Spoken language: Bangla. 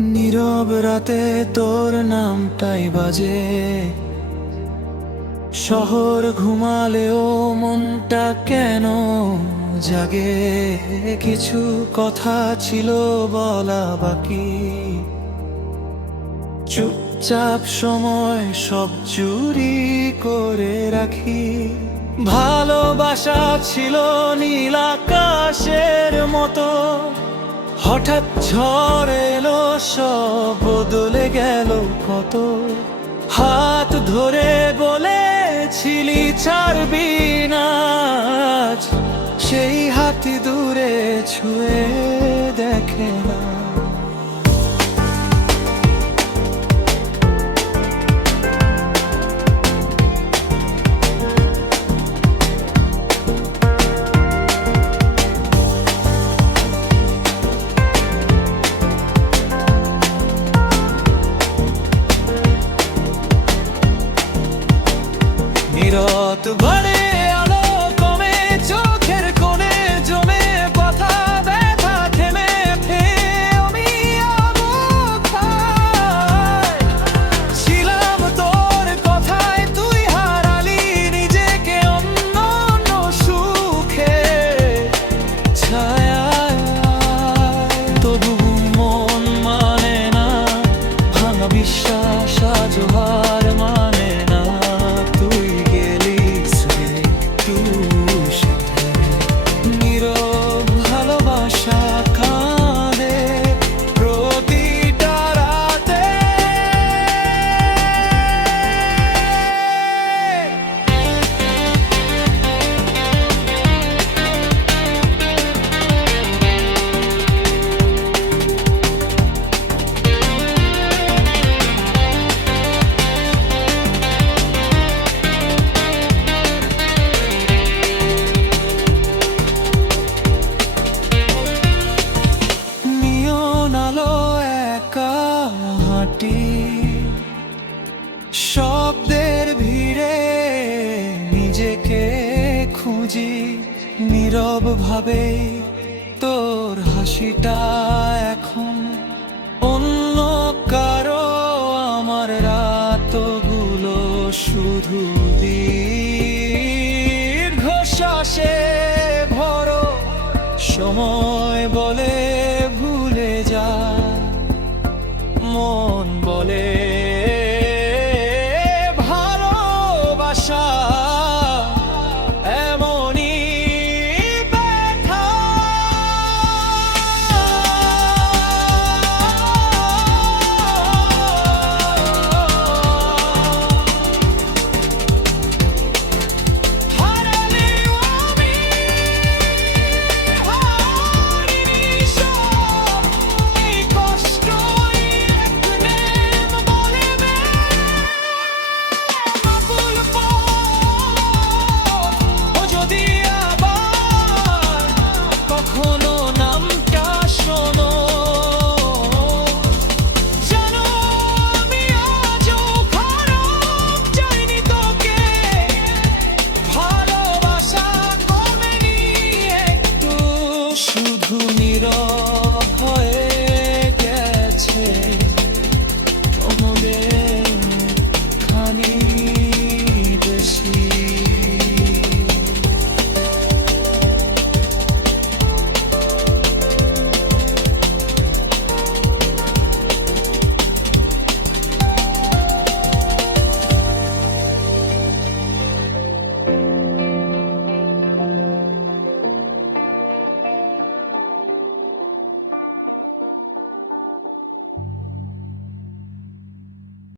নীরব রাতে তোর নামটাই বাজে, শহর ঘুমালেও মনটা কেন জাগে। কিছু কথা ছিল বলা বাকি, চুপচাপ সময় সব চুরি করে রাখি। ভালোবাসা ছিল নীল আকাশের মতো, হঠাৎ ঝড় এলো, সব বদলে গেল কত। হাত ধরে বলেছিলি ছাড়বি না, আজ সেই হাতি দূরে ছুঁয়ে দেখে না। নিরত বাড়ে আলো কমে, চোখের কোণে জমে কথা ব্যথা থেমে আমি অবস্থায় ছিলাম তোর কথায়, তুই হারালি নিজেকে অন্য অন্য সুখে ছায়ায়। তবু মন মানে না ভাঙা বিশ্বাস, আজ হার মানে না। শব্দের ভিড়ে নিজেকে খুঁজি, নীরব ভাবে তোর হাসিটা এখন অন্য কারো। আমার রাতগুলো শুধু দীর্ঘশ্বাসে ভরো, সময়